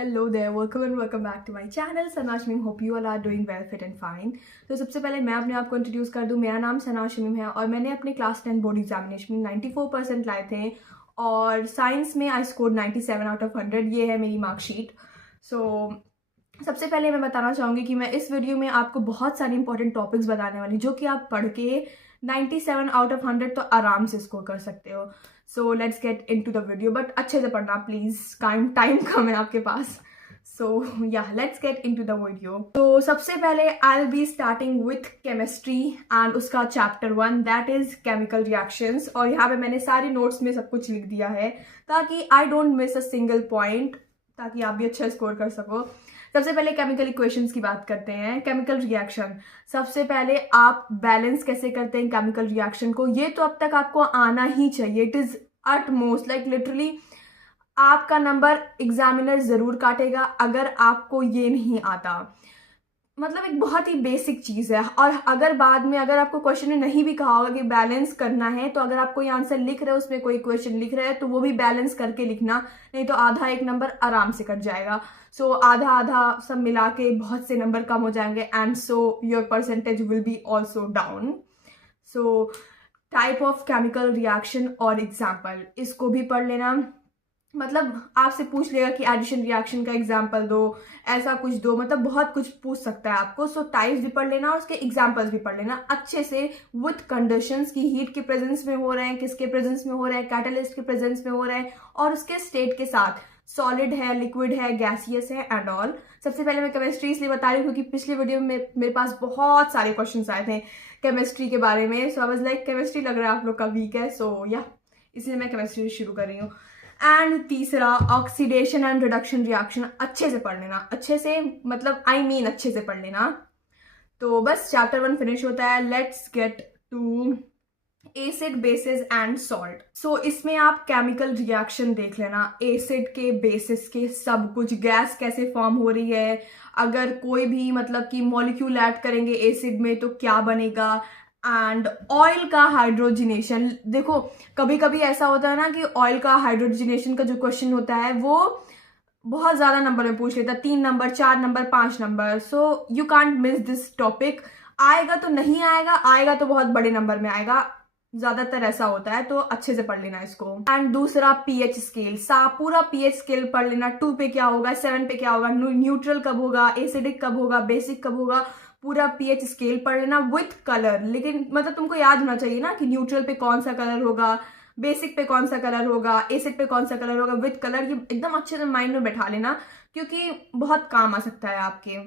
Hello there, welcome and welcome back to my channel Sana Shamim. Hope you all are doing well, fit and fine. तो सबसे पहले मैं अपने आप को इंट्रोड्यूस कर दूं. मेरा नाम सना शमीम है और मैंने अपने क्लास 10 बोर्ड एग्जामिनेशन में 94% लाए थे और साइंस में आई स्कोर 97 आउट ऑफ 100. ये है मेरी मार्कशीट. सबसे पहले मैं बताना चाहूँगी कि मैं इस वीडियो में आपको बहुत सारी इंपॉर्टेंट टॉपिक्स बताने वाली जो कि आप पढ़ के 97 आउट ऑफ 100 तो आराम से स्कोर कर सकते हो. So let's get into the video, but अच्छे से पढ़ना प्लीज़, टाइम कम है आपके पास. सो या let's get into the video. तो सबसे पहले I will be starting with chemistry and उसका chapter 1 that is chemical reactions. और यहाँ पे मैंने सारे नोट्स में सब कुछ लिख दिया है ताकि I don't miss a single point, ताकि आप भी अच्छा स्कोर कर सको. सबसे पहले केमिकल इक्वेशंस की बात करते हैं. केमिकल रिएक्शन, सबसे पहले आप बैलेंस कैसे करते हैं केमिकल रिएक्शन को, ये तो अब तक आपको आना ही चाहिए. It is at most like literally आपका नंबर एग्जामिनर जरूर काटेगा अगर आपको ये नहीं आता. मतलब एक बहुत ही बेसिक चीज़ है. और अगर बाद में अगर आपको क्वेश्चन में नहीं भी कहा होगा कि बैलेंस करना है, तो अगर आप कोई आंसर लिख रहे हो उसमें कोई क्वेश्चन लिख रहे हैं तो वो भी बैलेंस करके लिखना, नहीं तो आधा एक नंबर आराम से कट जाएगा. सो आधा आधा सब मिला के बहुत से नंबर कम हो जाएंगे and so your percentage will be also down. So type of chemical reaction और एग्जाम्पल, इसको भी पढ़ लेना. मतलब आपसे पूछ लेगा कि एडिशन रिएक्शन का एग्जाम्पल दो, ऐसा कुछ दो, मतलब बहुत कुछ पूछ सकता है आपको. सो टाइप्स भी पढ़ लेना और उसके एग्जाम्पल्स भी पढ़ लेना अच्छे से विथ कंडीशंस की हीट के प्रेजेंस में हो रहे हैं, किसके प्रेजेंस में हो रहे हैं, कैटलिस्ट के प्रेजेंस में हो रहे हैं और उसके स्टेट के साथ, सॉलिड है, लिक्विड है, गैसियस है एंड ऑल. सबसे पहले मैं केमिस्ट्री इसलिए बता रही हूँ क्योंकि पिछले वीडियो में मेरे पास बहुत सारे क्वेश्चंस आए थे केमिस्ट्री के बारे में. सो आई वाज लाइक केमिस्ट्री लग रहा है आप लोग का वीक है, सो या इसलिए मैं केमिस्ट्री शुरू कर रही हूँ. एंड तीसरा ऑक्सीडेशन एंड रिडक्शन रिएक्शन, अच्छे से पढ़ लेना, अच्छे से मतलब अच्छे से पढ़ लेना. तो बस चैप्टर 1 फिनिश होता है. Let's get to acid, bases and salt. So इसमें आप केमिकल रिएक्शन देख लेना, एसिड के, बेसिस के, सब कुछ, गैस कैसे फॉर्म हो रही है, अगर कोई भी मतलब कि मॉलिक्यूल ऐड करेंगे एसिड में तो क्या बनेगा, एंड ऑयल का हाइड्रोजिनेशन. देखो कभी कभी ऐसा होता है ना कि ऑयल का हाइड्रोजिनेशन का जो क्वेश्चन होता है वो बहुत ज़्यादा नंबर में पूछ लेता है, 3 number, 4 number, 5 number. So you can't miss this topic. आएगा तो नहीं आएगा, आएगा तो बहुत बड़े नंबर में आएगा, ज्यादातर ऐसा होता है, तो अच्छे से पढ़ लेना इसको. एंड दूसरा पीएच स्केल, पूरा पीएच स्केल पढ़ लेना. 2 पे क्या होगा, 7 पे क्या होगा, न्यूट्रल कब होगा, एसिडिक कब होगा, बेसिक कब होगा, पूरा पीएच स्केल पढ़ लेना विथ कलर. लेकिन मतलब तुमको याद होना चाहिए ना कि न्यूट्रल पे कौन सा कलर होगा, बेसिक पे कौन सा कलर होगा, एसिड पे कौन सा कलर होगा, विथ कलर. ये एकदम अच्छे से माइंड में बैठा लेना क्योंकि बहुत काम आ सकता है आपके.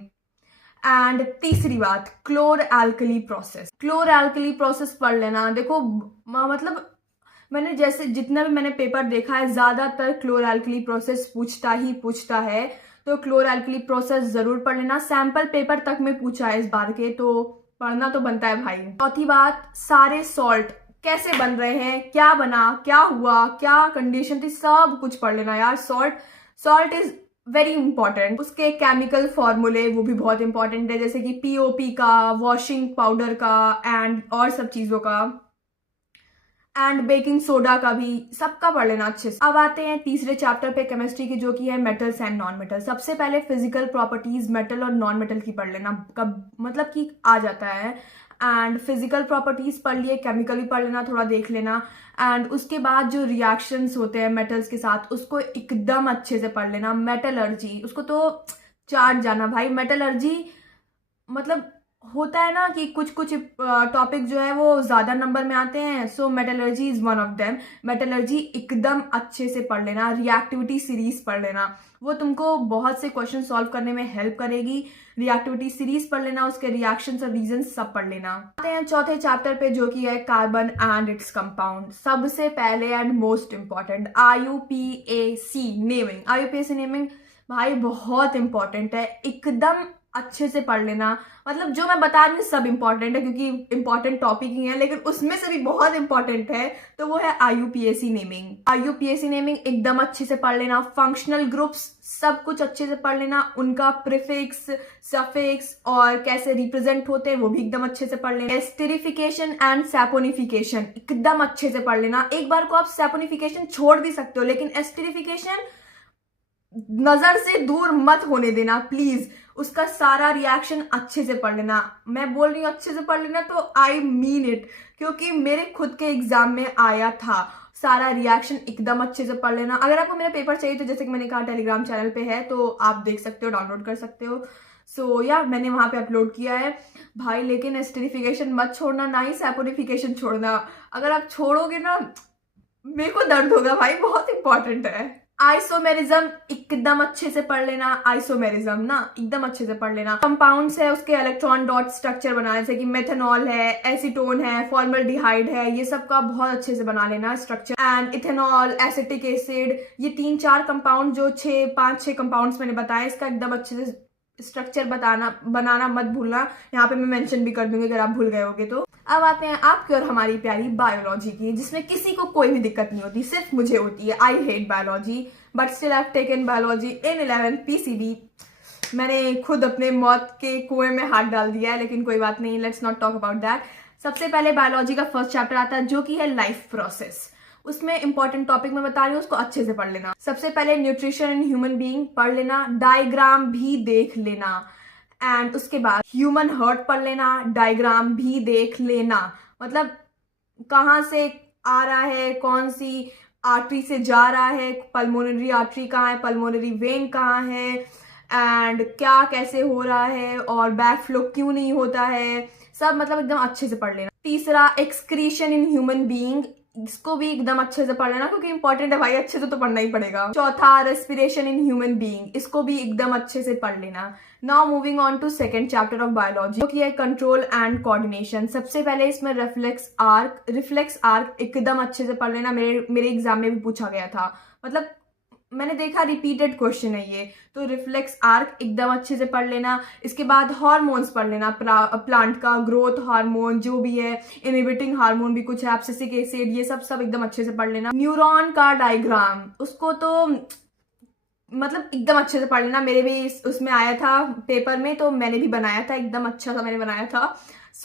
एंड तीसरी बात, क्लोर एल्कली प्रोसेस. क्लोर एल्कली प्रोसेस पढ़ लेना. देखो मतलब मैंने जैसे जितना भी मैंने पेपर देखा है ज्यादातर क्लोर एल्कली प्रोसेस पूछता है, तो क्लोर एल्कली प्रोसेस जरूर पढ़ लेना. सैंपल पेपर तक में पूछा है इस बार के, तो पढ़ना तो बनता है भाई. चौथी बात, सारे सॉल्ट कैसे बन रहे हैं, क्या बना, क्या हुआ, क्या कंडीशन थी, सब कुछ पढ़ लेना यार. Salt is very important. उसके केमिकल फॉर्मूले वो भी बहुत इंपॉर्टेंट है, जैसे कि पीओपी का, वॉशिंग पाउडर का एंड और सब चीजों का, एंड बेकिंग सोडा का भी, सबका पढ़ लेना अच्छे से. अब आते हैं तीसरे चैप्टर पे केमिस्ट्री की, जो कि है मेटल्स एंड नॉन मेटल. सबसे पहले फिजिकल प्रॉपर्टीज मेटल और नॉन मेटल की पढ़ लेना, कब मतलब कि आ जाता है. एंड फिजिकल प्रॉपर्टीज पढ़ लिए, केमिकल भी पढ़ लेना, थोड़ा देख लेना. एंड उसके बाद जो रिएक्शंस होते हैं मेटल्स के साथ उसको एकदम अच्छे से पढ़ लेना. मेटलर्जी, उसको तो चाट जाना भाई. मेटलर्जी मतलब होता है ना कि कुछ कुछ टॉपिक जो है वो ज्यादा नंबर में आते हैं. So metallurgy is one of them. Metallurgy एकदम अच्छे से पढ़ लेना. रिएक्टिविटी सीरीज पढ़ लेना, वो तुमको बहुत से क्वेश्चन सॉल्व करने में हेल्प करेगी. रिएक्टिविटी सीरीज पढ़ लेना, उसके रिएक्शंस और रीजंस सब पढ़ लेना. आते हैं चौथे चैप्टर पे, जो कि है कार्बन एंड इट्स कंपाउंड. सबसे पहले and most important, IUPAC naming. IUPAC naming भाई बहुत इंपॉर्टेंट है, एकदम अच्छे से पढ़ लेना. मतलब जो मैं बता रही हूँ सब इंपॉर्टेंट है क्योंकि इंपॉर्टेंट टॉपिक ही है, लेकिन उसमें से भी बहुत इंपॉर्टेंट है तो वो है आईयूपीएसी नेमिंग. आईयूपीएसी नेमिंग एकदम अच्छे से पढ़ लेना. फंक्शनल ग्रुप्स सब कुछ अच्छे से पढ़ लेना, उनका प्रीफिक्स, सफिक्स और कैसे रिप्रेजेंट होते हैं वो भी एकदम अच्छे से पढ़ लेना. एस्टरिफिकेशन एंड सैपोनिफिकेशन एकदम अच्छे से पढ़ लेना. एक बार को आप सैपोनिफिकेशन छोड़ भी सकते हो, लेकिन एस्टरिफिकेशन नजर से दूर मत होने देना प्लीज। उसका सारा रिएक्शन अच्छे से पढ़ लेना। मैं बोल रही हूँ अच्छे से पढ़ लेना तो आई मीन इट, क्योंकि मेरे खुद के एग्जाम में आया था। सारा रिएक्शन एकदम अच्छे से पढ़ लेना। अगर आपको मेरा पेपर चाहिए तो जैसे कि मैंने कहा टेलीग्राम चैनल पे है, तो आप देख सकते हो, डाउनलोड कर सकते हो। सो या मैंने वहां पे अपलोड किया है भाई। लेकिन एस्टरिफिकेशन मत छोड़ना, ना ही सैपोनिफिकेशन छोड़ना। अगर आप छोड़ोगे ना मेरे को दर्द होगा भाई, बहुत इंपॉर्टेंट है। आइसोमेरिज्म एकदम अच्छे से पढ़ लेना। आइसोमेरिज्म ना एकदम अच्छे से पढ़ लेना। कंपाउंड्स है, उसके इलेक्ट्रॉन डॉट स्ट्रक्चर बनाना, जैसे कि मेथनॉल है, एसीटोन है, फॉर्मल्डिहाइड है, ये सब का बहुत अच्छे से बना लेना structure. And ethanol, acetic acid, ये 3-4 कंपाउंड जो 5-6 कंपाउंड्स मैंने बताया, इसका एकदम अच्छे से स्ट्रक्चर बनाना मत भूलना। यहाँ पे मैं मेंशन भी कर दूंगी अगर आप भूल गए होगे तो। अब आते हैं आपकी और हमारी प्यारी बायोलॉजी की, जिसमें किसी को कोई भी दिक्कत नहीं होती, सिर्फ मुझे होती है। I hate biology but still I have taken biology in 11 PCB। मैंने खुद अपने मौत के कुएं में हाथ डाल दिया है, लेकिन कोई बात नहीं, let's not talk about that. सबसे पहले बायोलॉजी का फर्स्ट चैप्टर आता है जो कि है लाइफ प्रोसेस। उसमें इंपॉर्टेंट टॉपिक मैं बता रही हूँ, उसको अच्छे से पढ़ लेना। सबसे पहले न्यूट्रिशन इन ह्यूमन बीइंग पढ़ लेना, डायग्राम भी देख लेना। एंड उसके बाद ह्यूमन हार्ट पढ़ लेना, डायग्राम भी देख लेना। मतलब कहाँ से आ रहा है, कौन सी आर्टरी से जा रहा है, पल्मोनरी आर्टरी कहाँ है, पल्मोनरी वेन कहाँ है, एंड क्या कैसे हो रहा है, और बैक फ्लो क्यों नहीं होता है, सब मतलब एकदम अच्छे से पढ़ लेना। तीसरा एक्सक्रीशन इन ह्यूमन बीइंग, इसको भी एकदम अच्छे से पढ़ लेना क्योंकि इंपॉर्टेंट है भाई, अच्छे से तो पढ़ना ही पड़ेगा। चौथा रेस्पिरेशन इन ह्यूमन बीइंग, इसको भी एकदम अच्छे से पढ़ लेना। Now moving on to second chapter of biology जो कि है कंट्रोल एंड कोऑर्डिनेशन। सबसे पहले इसमें रिफ्लेक्स आर्क एकदम अच्छे से पढ़ लेना। मेरे एग्जाम में भी पूछा गया था, मतलब मैंने देखा रिपीटेड क्वेश्चन है ये, तो रिफ्लेक्स आर्क एकदम अच्छे से पढ़ लेना। इसके बाद हार्मोन्स पढ़ लेना, प्लांट का ग्रोथ हार्मोन जो भी है, इनहिबिटिंग हार्मोन भी कुछ है, एब्सिसिक एसिड, ये सब एकदम अच्छे से पढ़ लेना। न्यूरॉन का डायग्राम, उसको तो मतलब एकदम अच्छे से पढ़ लेना। मेरे भी उसमें आया था पेपर में, तो मैंने भी बनाया था, एकदम अच्छा सा मैंने बनाया था।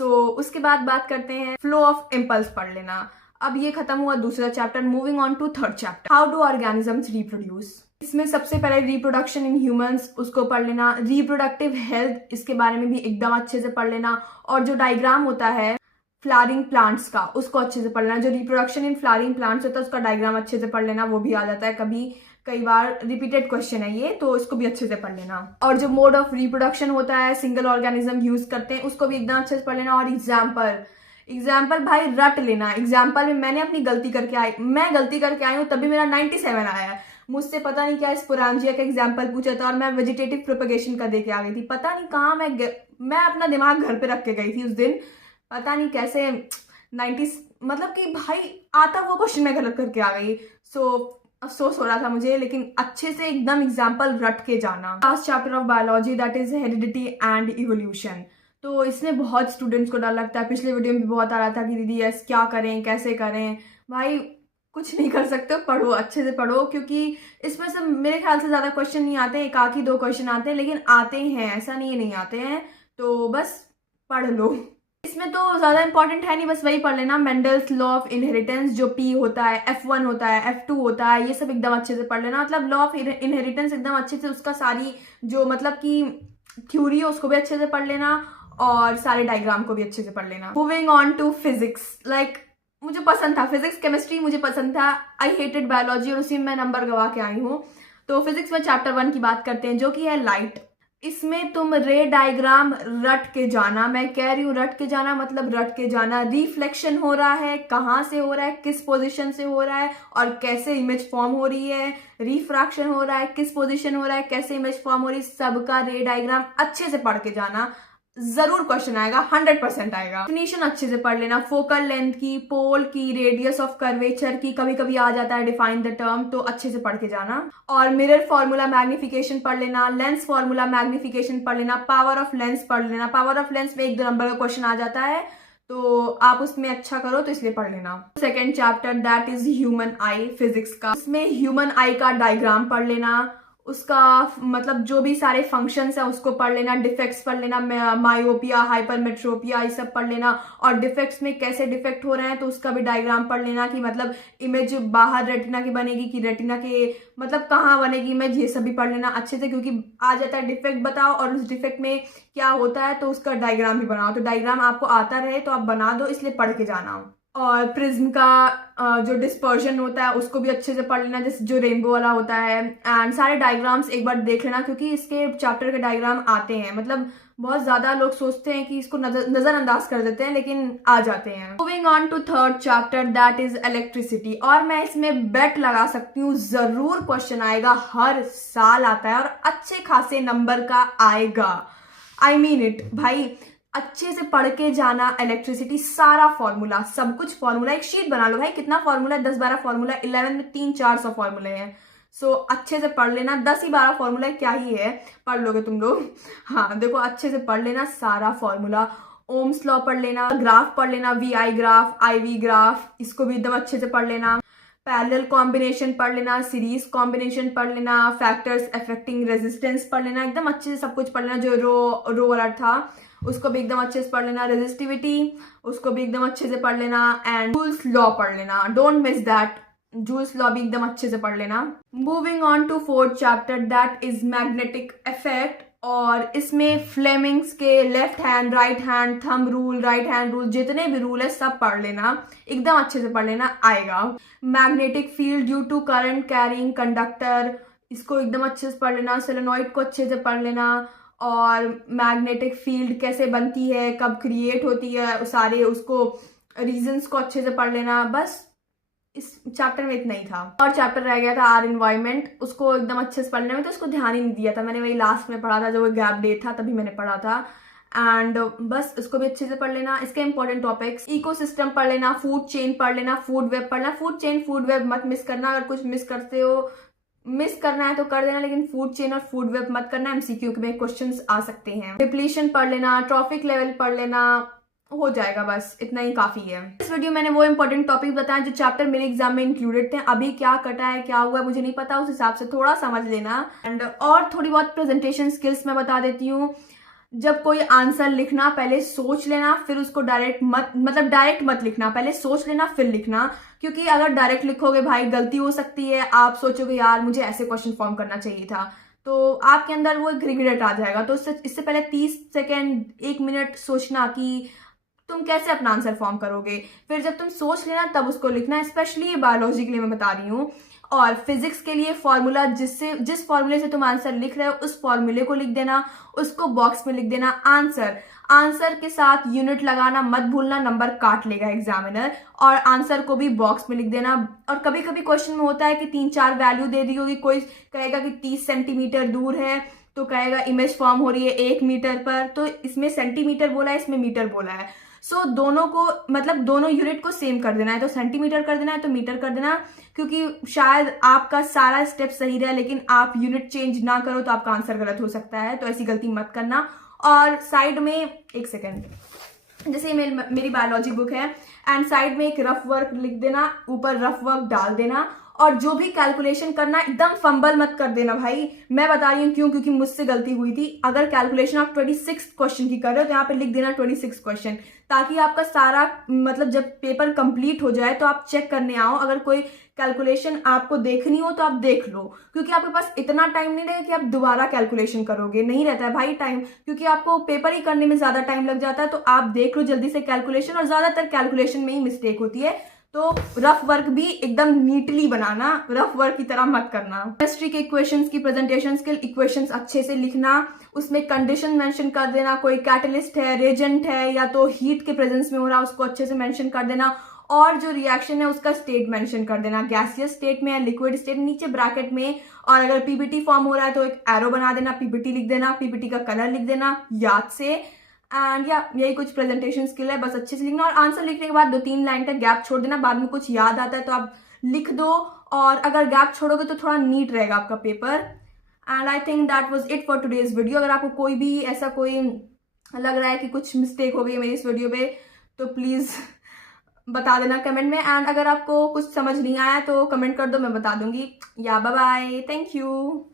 उसके बाद बात करते हैं फ्लो ऑफ इम्पल्स पढ़ लेना। अब ये खत्म हुआ दूसरा chapter. Moving on to third chapter, how do organisms reproduce. इसमें सबसे पहले रिप्रोडक्शन इन ह्यूमंस, उसको पढ़ लेना। रिप्रोडक्टिव हेल्थ, इसके बारे में भी एकदम अच्छे से पढ़ लेना। और जो डायग्राम होता है फ्लावरिंग प्लांट्स का, उसको अच्छे से पढ़ लेना। जो रिप्रोडक्शन इन फ्लावरिंग प्लांट्स होता है उसका डायग्राम अच्छे से पढ़ लेना, वो भी आ जाता है कई बार रिपीटेड क्वेश्चन है ये, तो इसको भी अच्छे से पढ़ लेना। और जो मोड ऑफ रिप्रोडक्शन होता है, सिंगल ऑर्गेनिज्म यूज करते हैं, उसको भी एकदम अच्छे से पढ़ लेना। और एग्जाम्पल भाई रट लेना। एग्जाम्पल में मैं गलती करके आई हूँ, तभी मेरा 97 आया है। मुझसे पता नहीं क्या स्पोरांजिया का एग्जाम्पल पूछा था और मैं वेजिटेटिव प्रोपगेशन का दे के आ गई थी। पता नहीं कहाँ मैं अपना दिमाग घर पे रख के गई थी उस दिन, पता नहीं कैसे 90 मतलब कि भाई आता हुआ क्वेश्चन मैं गलत करके आ गई। अफसोस हो रहा था मुझे, लेकिन अच्छे से एकदम एग्जाम्पल रट के जाना। Last chapter of biology that is heredity and evolution. तो इसमें बहुत स्टूडेंट्स को डर लगता है। पिछले वीडियो में भी बहुत आ रहा था कि दीदी यस क्या करें, कैसे करें। भाई कुछ नहीं कर सकते हो, पढ़ो, अच्छे से पढ़ो, क्योंकि इसमें से मेरे ख्याल से ज्यादा क्वेश्चन नहीं आते, एक आध ही 2 क्वेश्चन आते हैं, लेकिन आते हैं, ऐसा नहीं है नहीं आते हैं, तो बस पढ़ लो। इसमें तो ज्यादा इंपॉर्टेंट है नहीं, बस वही पढ़ लेना। मेंडल्स लॉ ऑफ इनहेरिटेंस, जो P होता है, F1 होता है, F2 होता है, ये सब एकदम अच्छे से पढ़ लेना। मतलब लॉ ऑफ इनहेरिटेंस एकदम अच्छे से, उसका सारी जो मतलब कि थ्योरी है उसको भी अच्छे से पढ़ लेना, और सारे डायग्राम को भी अच्छे से पढ़ लेना। मूविंग ऑन टू फिजिक्स, मुझे पसंद था फिजिक्स, केमिस्ट्री मुझे पसंद था। आई हेटेड बायोलॉजी और उसी में नंबर गवा के आई हूँ। तो फिजिक्स में चैप्टर 1 की बात करते हैं जो कि है लाइट। इसमें तुम रे डायग्राम रट के जाना। मैं कह रही हूँ रट के जाना, मतलब रट के जाना। रिफ्लेक्शन हो रहा है, कहाँ से हो रहा है, किस पोजीशन से हो रहा है और कैसे इमेज फॉर्म हो रही है। रिफ्रैक्शन हो रहा है, किस पोजीशन हो रहा है, कैसे इमेज फॉर्म हो रही है, सबका रे डायग्राम अच्छे से पढ़ के जाना। जरूर क्वेश्चन आएगा, 100% आएगा। डेफिनेशन अच्छे से पढ़ लेना, फोकल लेंथ की, पोल की, रेडियस ऑफ कर्वेचर की, कभी कभी आ जाता है डिफाइन द टर्म, तो अच्छे से पढ़ के जाना। और मिरर फॉर्मूला मैग्निफिकेशन पढ़ लेना, लेंस फॉर्मूला मैग्निफिकेशन पढ़ लेना, पावर ऑफ लेंस पढ़ लेना। पावर ऑफ लेंस में 1-2 नंबर का क्वेश्चन आ जाता है, तो आप उसमें अच्छा करो तो इसलिए पढ़ लेना। Second chapter that is human I physics का, इसमें ह्यूमन आई का डायग्राम पढ़ लेना। उसका मतलब जो भी सारे फंक्शंस हैं उसको पढ़ लेना, डिफेक्ट्स पढ़ लेना, मायोपिया, हाइपरमेट्रोपिया, ये सब पढ़ लेना, और डिफेक्ट्स में कैसे डिफेक्ट हो रहे हैं तो उसका भी डायग्राम पढ़ लेना कि मतलब इमेज बाहर रेटिना की बनेगी कि रेटिना के मतलब कहाँ बनेगी इमेज, ये सब भी पढ़ लेना अच्छे से, क्योंकि आ जाता है डिफेक्ट बताओ और उस डिफेक्ट में क्या होता है तो उसका डायग्राम भी बनाओ, तो डायग्राम आपको आता रहे तो आप बना दो, इसलिए पढ़ के जाना। और प्रिज्म का जो डिस्पर्शन होता है उसको भी अच्छे से पढ़ लेना, जैसे जो रेनबो वाला होता है, एंड सारे डायग्राम्स एक बार देख लेना, क्योंकि इसके चैप्टर के डायग्राम आते हैं, मतलब बहुत ज्यादा लोग सोचते हैं कि इसको नजरअंदाज कर देते हैं लेकिन आ जाते हैं। Moving on to third chapter, that is electricity, और मैं इसमें बेट लगा सकती हूँ जरूर क्वेश्चन आएगा, हर साल आता है और अच्छे खासे नंबर का आएगा। आई मीन इट भाई, अच्छे से पढ़ के जाना, इलेक्ट्रिसिटी सारा फॉर्मूला, सब कुछ फॉर्मूला, एक शीट बना लो भाई, कितना फॉर्मूला, 10-12 फॉर्मूला, 11 में 300-400 फॉर्मूले हैं। सो अच्छे से पढ़ लेना, 10 ही 12 फॉर्मूला क्या ही है, पढ़ लोगे तुम लोग। हाँ देखो, अच्छे से पढ़ लेना सारा फॉर्मूला, ओम्स लॉ पढ़ लेना, ग्राफ पढ़ लेना, VI ग्राफ, IV ग्राफ, इसको भी एकदम अच्छे से पढ़ लेना, पैरेलल कॉम्बिनेशन पढ़ लेना, सीरीज कॉम्बिनेशन पढ़ लेना, फैक्टर्स अफेक्टिंग रेजिस्टेंस पढ़ लेना, एकदम अच्छे से सब कुछ पढ़ लेना, जो रो वाला था उसको भी एकदम अच्छे से पढ़ लेना, रेजिस्टिविटी उसको भी एकदम अच्छे से पढ़ लेना, एंड जूल्स लॉ पढ़ लेना, don't miss that, Joule's law भी एकदम अच्छे से पढ़ लेना। Moving on to fourth chapter, that is magnetic effect, और इसमें फ्लेमिंग्स के left hand, right hand, thumb rule, right hand rule, जितने भी रूल है सब पढ़ लेना, एकदम अच्छे से पढ़ लेना, आएगा। Magnetic field due to current carrying conductor, इसको एकदम अच्छे से पढ़ लेना, सोलेनॉइड को अच्छे से पढ़ लेना, और मैग्नेटिक फील्ड कैसे बनती है, कब क्रिएट होती है, सारे उसको रीजंस को अच्छे से पढ़ लेना। बस इस चैप्टर में इतना ही था, और चैप्टर रह गया था आर एनवायरमेंट, उसको एकदम अच्छे से पढ़ने में, तो उसको ध्यान ही नहीं दिया था मैंने, वही लास्ट में पढ़ा था, जो वो गैप डे था तभी मैंने पढ़ा था, एंड बस इसको भी अच्छे से पढ़ लेना। इसके इंपॉर्टेंट टॉपिक्स, इकोसिस्टम पढ़ लेना, फूड चेन पढ़ लेना, फूड वेब पढ़ना, फूड चेन फूड वेब मत मिस करना, अगर कुछ मिस करते हो, मिस करना है तो कर देना, लेकिन फूड चेन और फूड वेब मत करना, MCQ में क्वेश्चंस आ सकते हैं। डिप्लीशन पढ़ लेना, ट्रॉफिक लेवल पढ़ लेना, हो जाएगा, बस इतना ही काफी है। इस वीडियो मैंने वो इंपॉर्टेंट टॉपिक बताया जो चैप्टर मेरे एग्जाम में इंक्लूडेड थे, अभी क्या कटा है क्या हुआ है मुझे नहीं पता, उस हिसाब से थोड़ा समझ लेना, एंड और थोड़ी बहुत प्रेजेंटेशन स्किल्स मैं बता देती हूँ। जब कोई आंसर लिखना पहले सोच लेना, फिर उसको डायरेक्ट मत लिखना, पहले सोच लेना फिर लिखना, क्योंकि अगर डायरेक्ट लिखोगे भाई गलती हो सकती है, आप सोचोगे यार मुझे ऐसे क्वेश्चन फॉर्म करना चाहिए था, तो आपके अंदर वो एक रिग्रेट आ जाएगा। तो इससे पहले 30 सेकेंड 1 मिनट सोचना कि तुम कैसे अपना आंसर फॉर्म करोगे, फिर जब तुम सोच लेना तब उसको लिखना। स्पेशली बायोलॉजी के लिए मैं बता रही हूँ, और फिजिक्स के लिए फॉर्मूला, जिस फॉर्मूले से तुम आंसर लिख रहे हो उस फॉर्मूले को लिख देना, उसको बॉक्स में लिख देना। आंसर के साथ यूनिट लगाना मत भूलना, नंबर काट लेगा एग्जामिनर, और आंसर को भी बॉक्स में लिख देना। और कभी कभी क्वेश्चन में होता है कि 3-4 वैल्यू दे दी होगी, कोई कहेगा कि 30 सेंटीमीटर दूर है तो कहेगा इमेज फॉर्म हो रही है 1 मीटर पर, तो इसमें सेंटीमीटर बोला है, इसमें मीटर बोला है, सो दोनों को मतलब दोनों यूनिट को सेम कर देना है, तो सेंटीमीटर कर देना है तो मीटर कर देना, क्योंकि शायद आपका सारा स्टेप सही रहे लेकिन आप यूनिट चेंज ना करो तो आपका आंसर गलत हो सकता है, तो ऐसी गलती मत करना। और साइड में 1 सेकेंड, जैसे मेरी बायोलॉजी बुक है, एंड साइड में एक रफ वर्क लिख देना, ऊपर रफ वर्क डाल देना, और जो भी कैलकुलेशन करना एकदम फंबल मत कर देना भाई, मैं बता रही हूँ क्यों, क्योंकि मुझसे गलती हुई थी। अगर कैलकुलेशन आप 26 क्वेश्चन की कर रहे हो तो यहाँ पे लिख देना 26 क्वेश्चन, ताकि आपका सारा मतलब जब पेपर कंप्लीट हो जाए तो आप चेक करने आओ, अगर कोई कैलकुलेशन आपको देखनी हो तो आप देख लो, क्योंकि आपके पास इतना टाइम नहीं रहेगा कि आप दोबारा कैलकुलेशन करोगे, नहीं रहता है भाई टाइम, क्योंकि आपको पेपर ही करने में ज्यादा टाइम लग जाता है, तो आप देख लो जल्दी से कैलकुलेशन, और ज्यादातर कैलकुलेशन में ही मिस्टेक होती है, तो रफ वर्क भी एकदम नीटली बनाना, रफ वर्क की तरह मत करना। केमिस्ट्री के इक्वेशंस की प्रेजेंटेशन स्किल, इक्वेशंस अच्छे से लिखना, उसमें कंडीशन मेंशन कर देना, कोई कैटलिस्ट है, रेजेंट है, या तो हीट के प्रेजेंस में हो रहा है उसको अच्छे से मेंशन कर देना, और जो रिएक्शन है उसका स्टेट मेंशन कर देना, गैसियस स्टेट में है, लिक्विड स्टेट, नीचे ब्रैकेट में, और अगर पीपीटी फॉर्म हो रहा है तो एक एरो बना देना, पीपीटी लिख देना, पीपीटी का कलर लिख देना याद से, एंड यही कुछ प्रेजेंटेशन स्किल है, बस अच्छे से लिखना। और आंसर लिखने के बाद 2-3 लाइन का गैप छोड़ देना, बाद में कुछ याद आता है तो आप लिख दो, और अगर गैप छोड़ोगे तो थोड़ा नीट रहेगा आपका paper. And I think that was it for today's video. अगर आपको कोई भी ऐसा कोई लग रहा है कि कुछ मिस्टेक हो गई है मेरी इस वीडियो पे तो प्लीज बता देना कमेंट में, एंड अगर आपको कुछ समझ नहीं आया तो कमेंट कर दो, मैं बता दूंगी। या बाय बाय, थैंक यू।